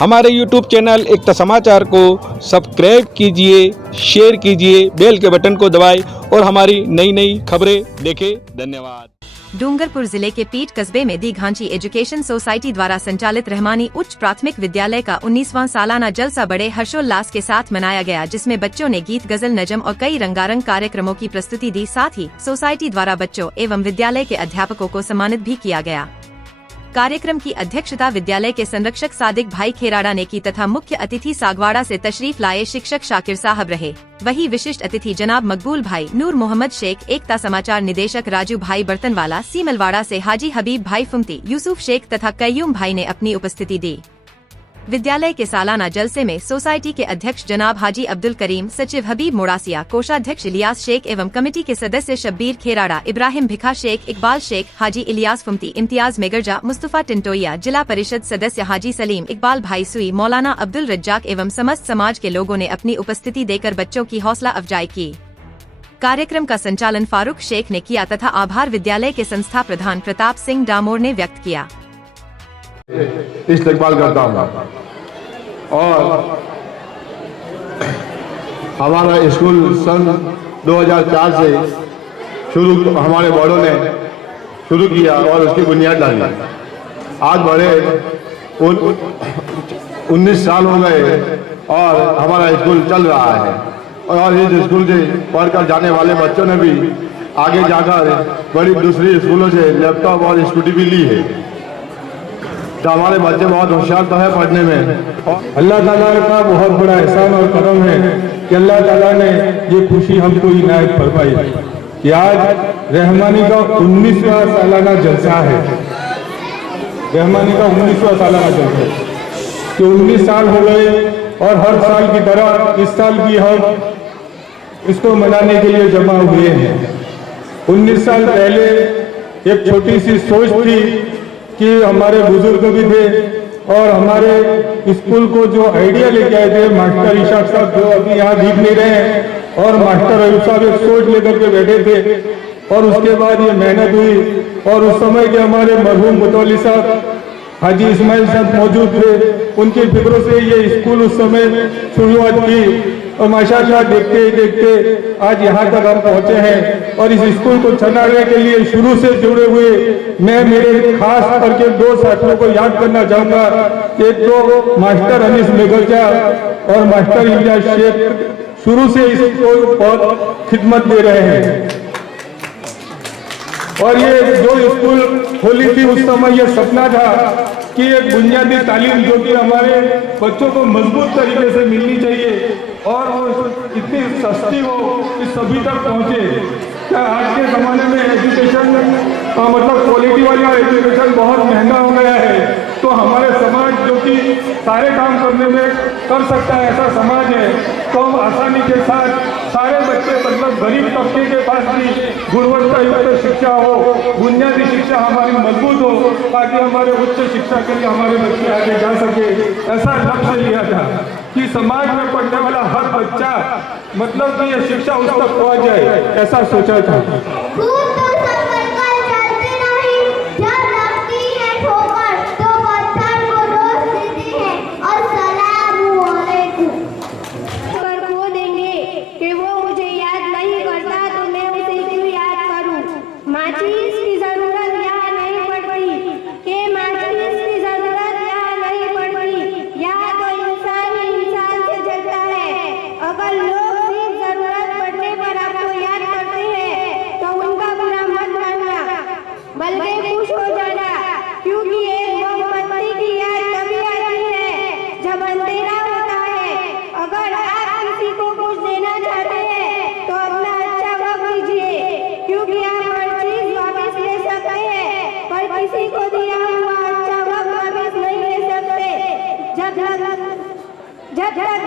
हमारे YouTube channel एकता समाचार को सब्सक्राइब कीजिए, शेयर कीजिए, बेल के बटन को दबाएं और हमारी नई नई खबरें देखें। धन्यवाद। डूंगरपुर जिले के पीट कस्बे में दी घांची एजुकेशन सोसाइटी द्वारा संचालित रहमानी उच्च प्राथमिक विद्यालय का 19वां सालाना जलसा बड़े हर्षोल्लास के साथ मनाया गया, जिसमें बच्चों ने गीत, गजल, नजम और कई रंगारंग कार्यक्रमों की प्रस्तुति दी। साथ ही सोसाइटी द्वारा बच्चों एवं विद्यालय के अध्यापकों को सम्मानित भी किया गया। कार्यक्रम की अध्यक्षता विद्यालय के संरक्षक सादिक भाई खेराड़ा ने की तथा मुख्य अतिथि सागवाड़ा से तशरीफ लाए शिक्षक शाकिर साहब रहे। वही विशिष्ट अतिथि जनाब मकबूल भाई, नूर मोहम्मद शेख, एकता समाचार निदेशक राजू भाई बर्तनवाला, सीमलवाड़ा से हाजी हबीब भाई फुमती, यूसुफ शेख तथा कय्यूम भाई ने अपनी उपस्थिति दी। विद्यालय के सालाना जलसे में सोसाइटी के अध्यक्ष जनाब हाजी अब्दुल करीम, सचिव हबीब मोड़ासिया, कोषाध्यक्ष इलियास शेख एवं कमेटी के सदस्य शब्बीर खेराड़ा, इब्राहिम भिखा शेख, इकबाल शेख, हाजी इलियास फुमती, इम्तियाज मेगरजा, मुस्तफा टिंटोया, जिला परिषद सदस्य हाजी सलीम, इकबाल भाई सुई, मौलाना अब्दुल रज्जाक एवं समस्त समाज के लोगों ने अपनी उपस्थिति देकर बच्चों की हौसला अफजाई की। कार्यक्रम का संचालन फारूक शेख ने किया तथा आभार विद्यालय के संस्था प्रधान प्रताप सिंह डामोर ने व्यक्त किया। इस्तेकबाल करता हूँ और हमारा स्कूल सन 2004 से हमारे बड़ों ने शुरू किया और उसकी बुनियाद डाली। आज बड़े 19 साल हो गए और हमारा स्कूल चल रहा है और इस स्कूल से पढ़कर जाने वाले बच्चों ने भी आगे जाकर बड़ी दूसरी स्कूलों से लैपटॉप और स्कूटी भी ली है। तो हमारे बच्चे बहुत होशियार तो है पढ़ने में। अल्लाह ताला का बहुत बड़ा एहसान और करम है कि अल्लाह ताला ने ये खुशी हमको इनायत फरमाई कि आज रहमानी का 19वां सालाना जलसा है। रहमानी का 19वां सालाना जलसा है कि 19 साल हो गए और हर साल की तरह इस साल भी हम इसको मनाने के लिए जमा हुए हैं। 19 साल पहले एक छोटी सी सोच थी कि हमारे बुजुर्ग भी थे और हमारे स्कूल को जो आइडिया लेके आए थे मास्टर इशाक साहब, जो अभी यहाँ दिख नहीं रहे हैं, और मास्टर अयूब साहब एक सोच लेकर के बैठे थे और उसके बाद ये मेहनत हुई और उस समय के हमारे मरहूम मुतौली साहब हाजी इस्माइल साहब मौजूद थे। उनकी फिक्रों से ये स्कूल उस समय शुरुआत की और माशाअल्लाह देखते ही देखते आज यहाँ तक हम पहुँचे हैं। और इस स्कूल को चलाने के लिए शुरू से जुड़े हुए मैं मेरे खास करके 2 साथियों को याद करना चाहूँगा। एक तो मास्टर अनीस मेगरजा और मास्टर इलियास शेख शुरू से इसको बहुत खिदमत दे रहे हैं। और ये जो स्कूल खोली थी उस समय ये सपना था कि एक बुनियादी तालीम जो कि हमारे बच्चों को मजबूत तरीके से मिलनी चाहिए और वो इतनी सस्ती हो कि सभी तक पहुंचे। क्या आज के ज़माने में एजुकेशन मतलब क्वालिटी वाला एजुकेशन बहुत महंगा हो गया है, तो हमारे समाज जो कि सारे काम करने में कर सकता है ऐसा समाज है, तो हम आसानी के साथ सारे बच्चे मतलब गरीब तबके के पास भी गुणवत्ता युक्त शिक्षा हो, बुनियादी शिक्षा हमारी मजबूत हो ताकि हमारे उच्च शिक्षा के लिए हमारे बच्चे आगे जा सके। ऐसा लक्ष्य लिया था कि समाज में पढ़ने वाला हर बच्चा मतलब कि ये शिक्षा उस तक पहुँच जाए, ऐसा सोचा था। बल्कि खुश हो जाना, क्योंकि एक मोमबत्ती की याद तभी आती है जब अंधेरा होता है। अगर आप किसी को कुछ देना चाहते हैं तो अपना अच्छा वक्त दीजिए, क्योंकि आप हर चीज वापस ले सकते हैं पर किसी को दिया हुआ अच्छा वक्त वापस नहीं ले सकते। जब तक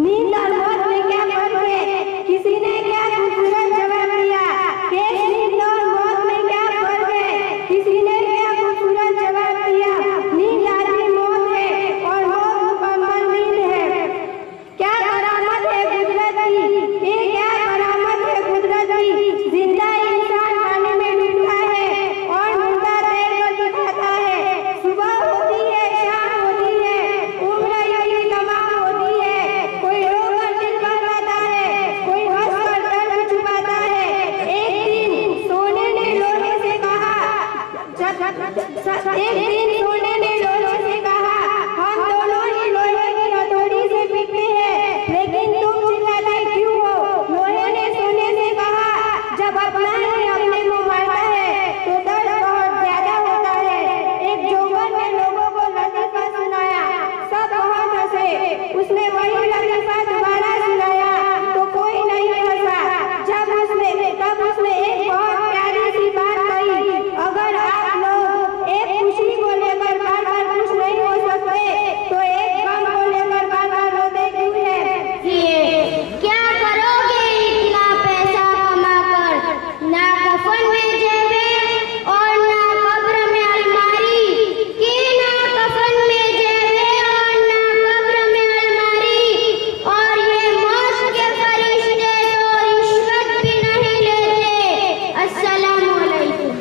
नींद और मौत में क्या फर्क है? किसी ने क्या खूबसूरत जवाब दिया कि नींद और मौत में क्या फर्क है? किसी ने क्या खूबसूरत जवाब दिया, नींद आधी मौत है और मौत मुकम्मल नींद है। क्या करामत है कुदरत की, ये क्या करामत है कुदरत की। जिंदा इंसान पानी में डूबता है और मुर्दा तैर कर दिखाता है। सुबह होती है, शाम होती उसने वही लतीफा दोबारा सुनाया तो कोई नहीं हंसा। तब उसने एक बहुत प्यारी सी बात कही, अगर आप लोग एक खुशी को लेकर बार बार खुश नहीं हो सकते तो एक गम को लेकर बार बार रोते क्यों है? क्या करोगे इतना पैसा कमाकर, ना कफन में जेबें और ना कब्र में अलमारी, कि ना कफन में जेबें और ना कब्र में अलमारी। और ये मौत के फरिश्ते तो रिश्वत भी नहीं लेते। अस्सलाम वालेकुम।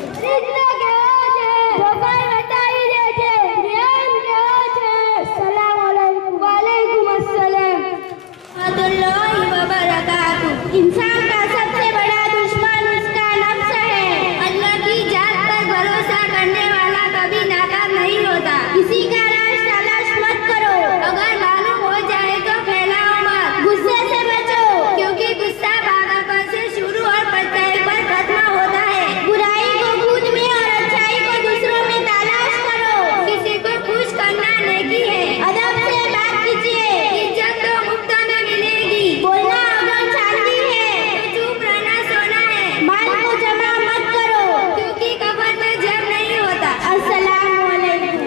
इंसान का सबसे बड़ा दुश्मन उसका नफ्स है। अल्लाह की जात पर भरोसा करने वाला कभी नाकाम नहीं होता। किसी का राज तलाश मत करो, अगर मालूम हो जाए तो फैलाओ मत। गुस्से से बचो, क्योंकि गुस्सा पागलपन से शुरू और पछताए पर खत्म होता है। बुराई को खुद में और अच्छाई को दूसरों में तलाश करो। किसी को खुश करना नेकी है। अदब से बात कीजिए, इज्जत तो मुफ्त में मिलेगी। बोलना अगर चांदी है तो चुप रहना सोना है। माल को जमा मत करो, क्योंकि कफन में जेब नहीं होता। अस्सलाम वालेकुम।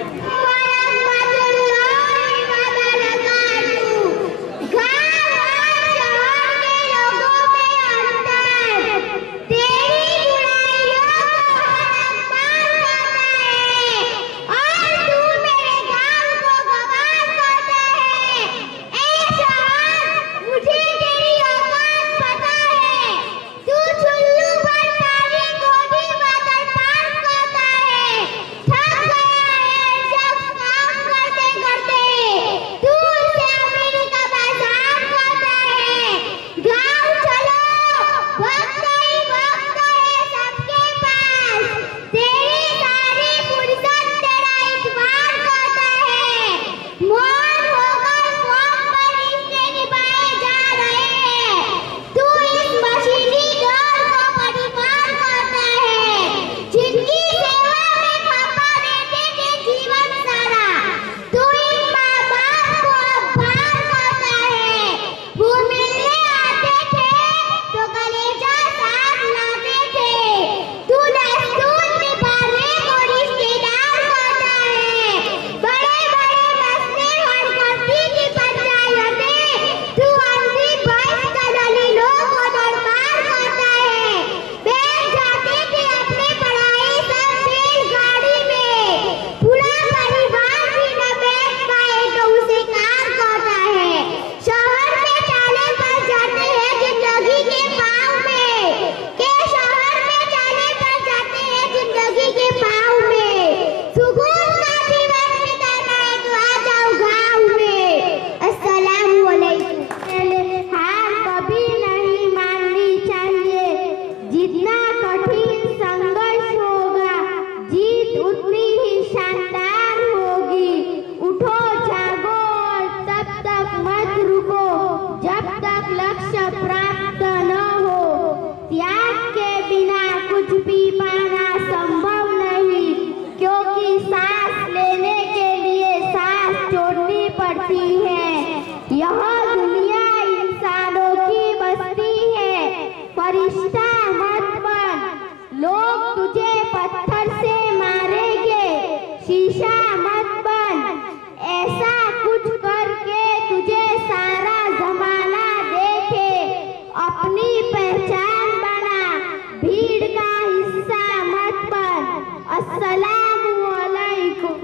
अस्सलामुअलैकुम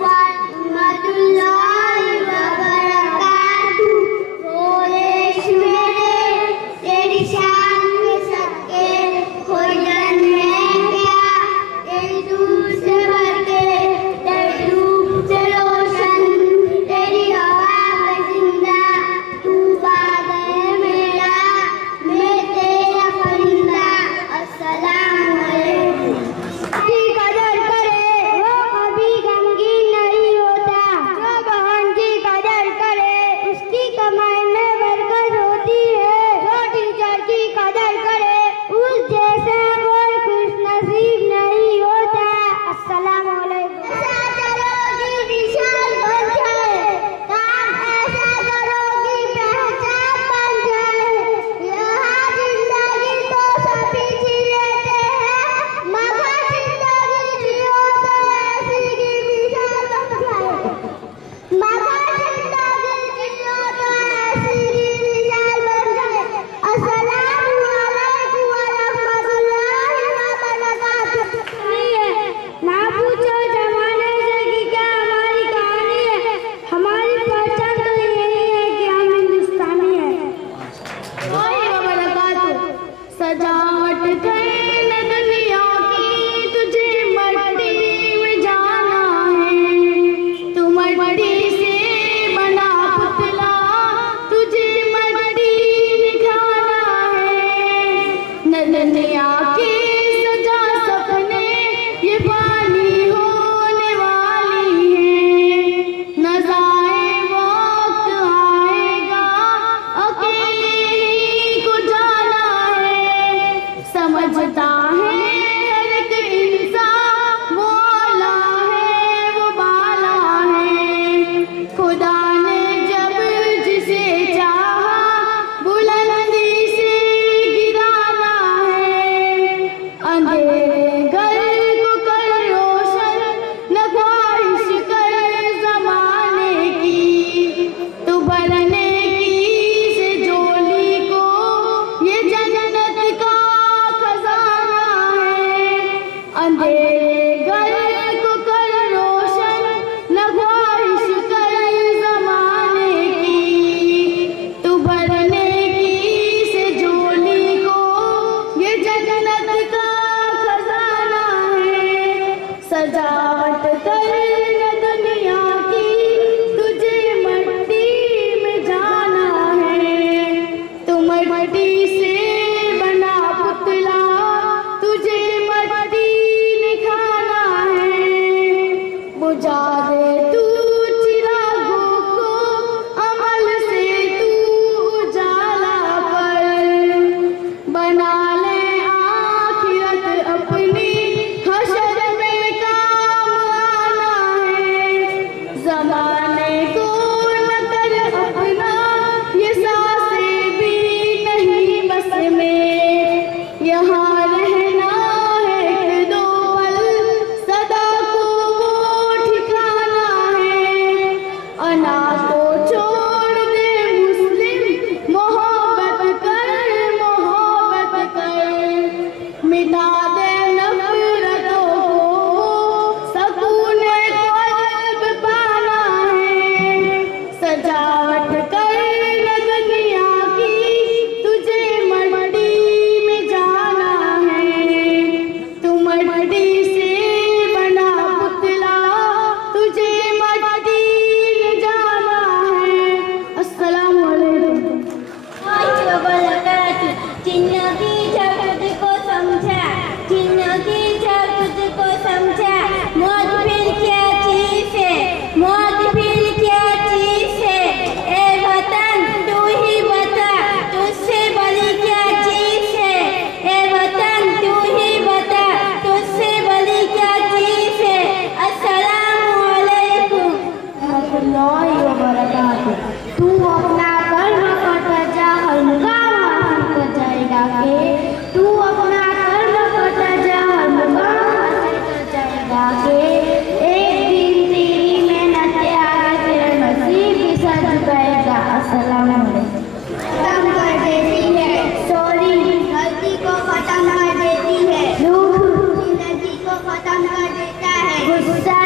व रहमतुल्लाहि व बरकातुहू। सलाम खत्म कर देती है, सॉरी गलती को खत्म कर देती है, जिंदगी को खत्म कर देता है, गुस्सा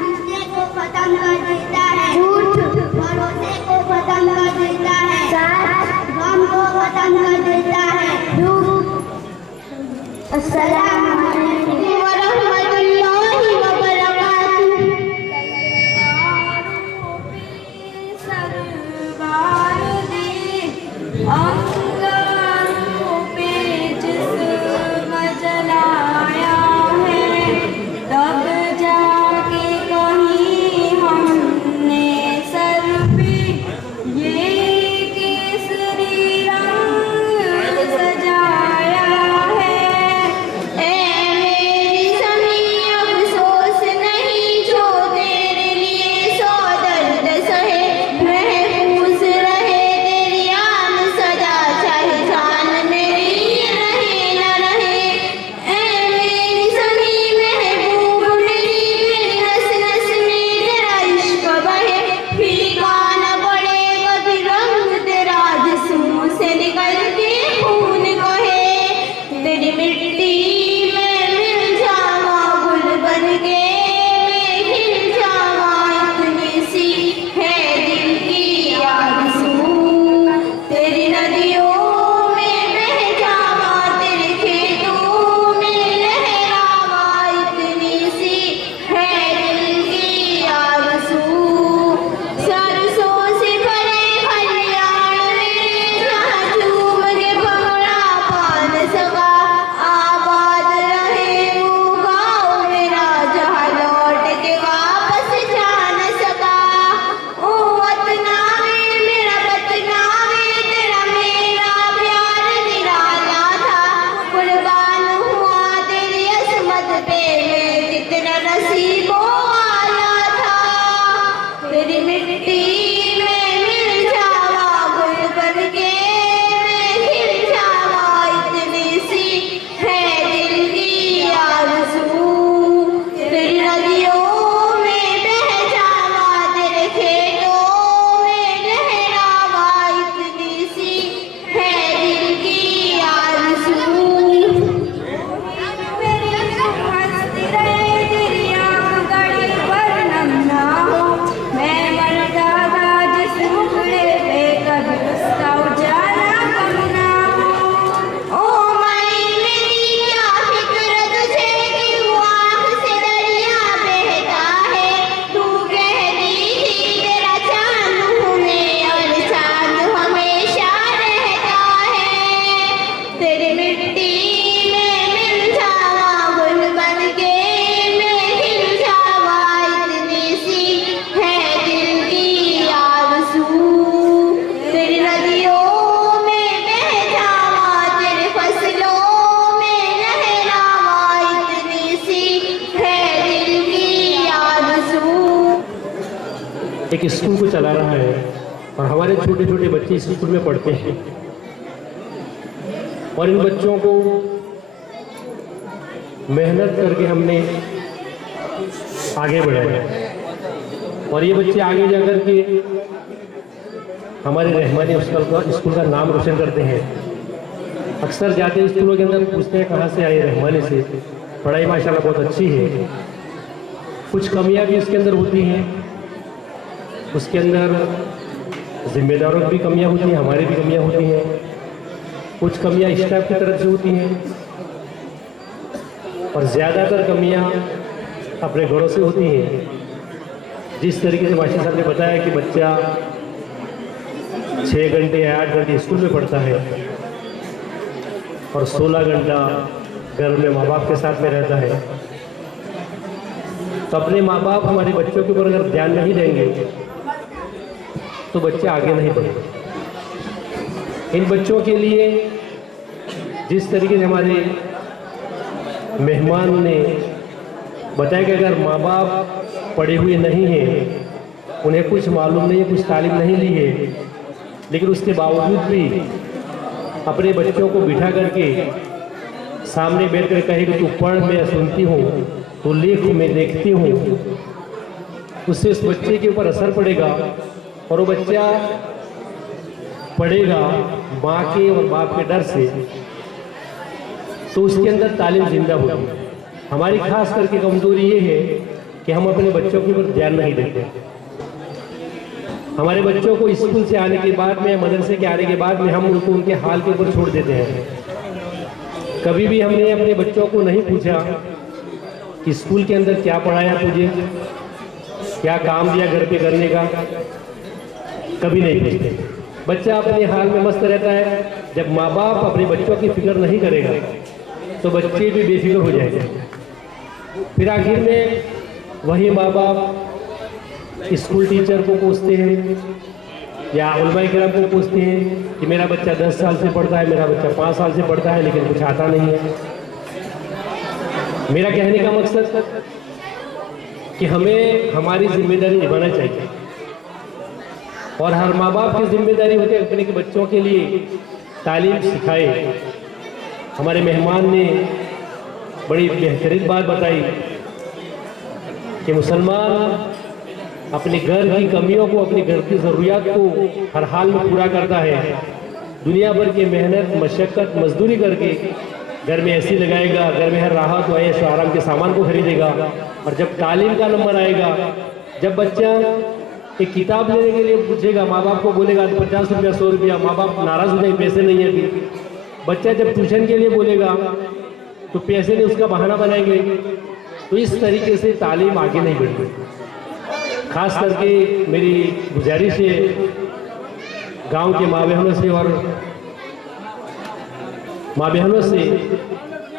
रिश्ते को खत्म कर देता है, झूठ भरोसे को खत्म कर देता है, साथ गम को खत्म कर देता है। अस्सलाम वालेकुम व रहमतुल्लाहि व बरकातुहू। एक स्कूल को चला रहा है और हमारे छोटे छोटे बच्चे इस स्कूल में पढ़ते हैं और इन बच्चों को मेहनत करके हमने आगे बढ़ाया और ये बच्चे आगे जाकर के हमारे रहमानी स्कूल का नाम रोशन करते हैं। अक्सर जाते हैं स्कूलों के अंदर पूछते हैं कहाँ से आए, रहमानी से। पढ़ाई माशाल्लाह बहुत अच्छी है, कुछ कमियां भी इसके अंदर होती हैं, उसके अंदर जिम्मेदारों की भी कमियां होती हैं, हमारी भी कमियां होती हैं, कुछ कमियां स्टाफ की तरफ से होती हैं और ज़्यादातर कमियां अपने घरों से होती हैं। जिस तरीके से मास्टर साहब ने बताया कि बच्चा 6 घंटे या 8 घंटे स्कूल में पढ़ता है और 16 घंटा घर में माँ बाप के साथ में रहता है, तो अपने माँ बाप हमारे बच्चों के ऊपर अगर ध्यान नहीं देंगे तो बच्चे आगे नहीं बढ़ेंगे। इन बच्चों के लिए जिस तरीके से हमारे मेहमान ने बताया कि अगर माँ बाप पढ़े हुए नहीं हैं, उन्हें कुछ मालूम नहीं है, कुछ तालीम नहीं ली है, लेकिन उसके बावजूद भी अपने बच्चों को बिठा करके सामने बैठ कर कहे कि तू पढ़, मैं सुनती हूँ, तू लिख, मैं देखती हूँ, उससे उस बच्चे के ऊपर असर पड़ेगा और वो बच्चा पढ़ेगा माँ के और बाप के डर से, तो उसके अंदर तालीम जिंदा होगी। हमारी खास करके कमजोरी ये है कि हम अपने बच्चों के ऊपर ध्यान नहीं देते। हमारे बच्चों को स्कूल से आने के बाद में, मदरसे के आने के बाद में हम उनको उनके हाल के ऊपर छोड़ देते हैं। कभी भी हमने अपने बच्चों को नहीं पूछा कि स्कूल के अंदर क्या पढ़ाया तुझे, क्या काम दिया घर पे करने का, कभी नहीं पूछते। बच्चा अपने हाल में मस्त रहता है। जब माँ बाप अपने बच्चों की फिक्र नहीं करेगा तो बच्चे भी बेफिक्र हो जाएंगे। फिर आखिर में वही माँ बाप स्कूल टीचर को पूछते हैं या उलमाए किराम को पूछते हैं कि मेरा बच्चा 10 साल से पढ़ता है, मेरा बच्चा 5 साल से पढ़ता है, लेकिन कुछ आता नहीं है। मेरा कहने का मकसद कि हमें हमारी जिम्मेदारी निभाना चाहिए और हर माँ बाप की जिम्मेदारी होती है अपने के बच्चों के लिए तालीम सिखाए। हमारे मेहमान ने बड़ी बेहतरीन बात बताई कि मुसलमान अपने घर की कमियों को, अपने घर की ज़रूरियात को हर हाल में पूरा करता है। दुनिया भर की मेहनत, मशक्क़त, मजदूरी करके घर में एसी लगाएगा, घर में हर राहत व ऐश आराम के सामान को खरीदेगा। और जब तालीम का नंबर आएगा, जब बच्चा एक किताब लेने के लिए पूछेगा, माँ बाप को बोलेगा 50 रुपया 100 रुपया, माँ बाप नाराज़ हो जाए, पैसे नहीं है अभी। बच्चा जब ट्यूशन के लिए बोलेगा तो पैसे नहीं, उसका बहाना बनाएंगे। तो इस तरीके से तालीम आगे नहीं बढ़ेगी। खास करके मेरी गुजारिश है गांव के माँ बहनों से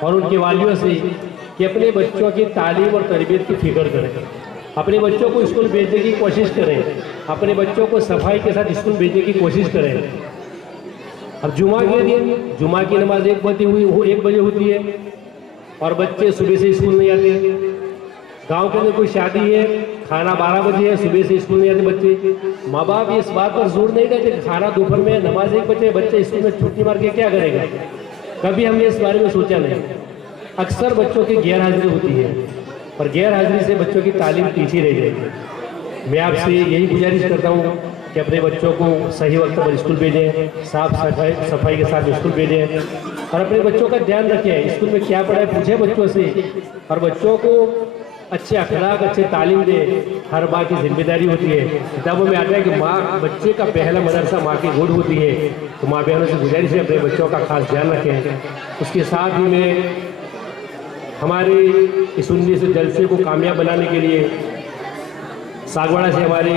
और उनके वालियों से कि अपने बच्चों की तालीम और तरबियत की फिक्र करें। अपने बच्चों को स्कूल भेजने की कोशिश करें, अपने बच्चों को सफाई के साथ स्कूल भेजने की कोशिश करें। अब जुमा के दिन जुमा की नमाज 1 बजे होती है और बच्चे सुबह से स्कूल नहीं आते। गांव के अंदर कोई शादी है, खाना 12 बजे है, सुबह से स्कूल नहीं आते बच्चे। माँ बाप इस बात पर जोर नहीं देते कि खाना दोपहर में, नमाज 1 बजे, बच्चे स्कूल में छुट्टी मार के क्या करेगा। कभी हमने इस बारे में सोचा नहीं। अक्सर बच्चों की गैर हाजिरी होती है और गैर हाजिरी से बच्चों की तालीम पीछे रह जाएगी। मैं आपसे यही गुजारिश करता हूँ कि अपने बच्चों को सही वक्त पर स्कूल भेजें, साफ सफाई के साथ स्कूल भेजें और अपने बच्चों का ध्यान रखें। स्कूल में क्या पढ़ा है पूछे बच्चों से और बच्चों को अच्छे अखलाक, अच्छे तालीम दे। हर माँ की जिम्मेदारी होती है। किताबों में आता है कि माँ, बच्चे का पहला मदरसा माँ की गोद होती है। तो माँ बहनों से गुजारिश है अपने बच्चों का खास ध्यान रखें। उसके साथ ही में हमारे इस 19 जलसे को कामयाब बनाने के लिए सागवाड़ा से हमारे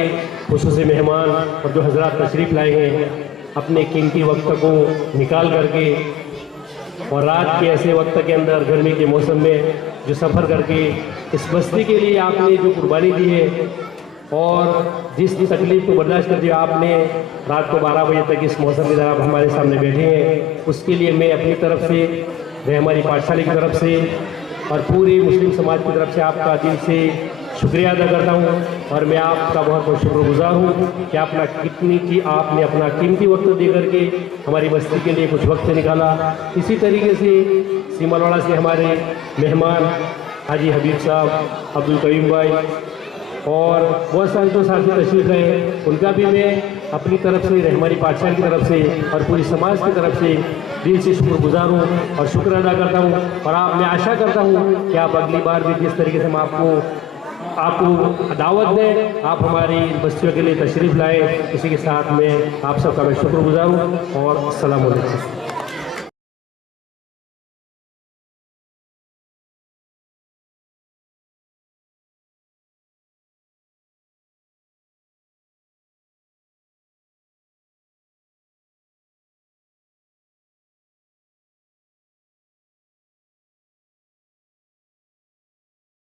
खुसूसी मेहमान और जो हजरात तशरीफ़ लाए हैं, अपने कीमती वक्त को निकाल करके और रात के ऐसे वक्त के अंदर गर्मी के मौसम में जो सफ़र करके इस बस्ती के लिए आपने जो कुर्बानी दी है और जिस तकलीफ को बर्दाश्त करके आपने रात को 12 बजे तक इस मौसम के दौरान हमारे सामने बैठे हैं, उसके लिए मैं अपनी तरफ से, रहमानी पाठशाला की तरफ से और पूरे मुस्लिम समाज की तरफ से आपका दिल से शुक्रिया अदा करता हूँ। और मैं आपका बहुत बहुत शुक्रगुजार हूँ कि आपने अपना कीमती वक्त दे करके हमारी बस्ती के लिए कुछ वक्त निकाला। इसी तरीके से सीमालवाड़ा से हमारे मेहमान हाजी हबीब साहब, अब्दुल करीम भाई और बहुत सारे तो साथी तशरीफ़ रहे, उनका भी मैं अपनी तरफ से, रहमानी पाठशाला की तरफ से और पूरी समाज की तरफ से दिल से शुक्रगुजार हूँ और शुक्र अदा करता हूँ। और मैं आशा करता हूँ कि आप अगली बार भी जिस तरीके से हम आपको दावत दें, आप हमारी बस्तियों के लिए तशरीफ़ लाएँ। इसी के साथ में आप सबका मैं शुक्रगुजार हूँ और अस्सलाम वालेकुम।